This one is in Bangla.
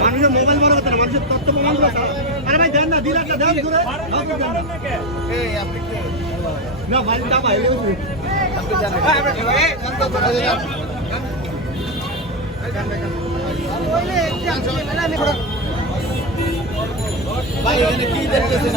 মানুষের মোবাইল বড় কথা না মানুষের তথ্য প্রমাণ আরে ভাই দেন না দিন একটা দেন দূরে না ভাই না ভাই ভাই এখানে কি দেখতেছেন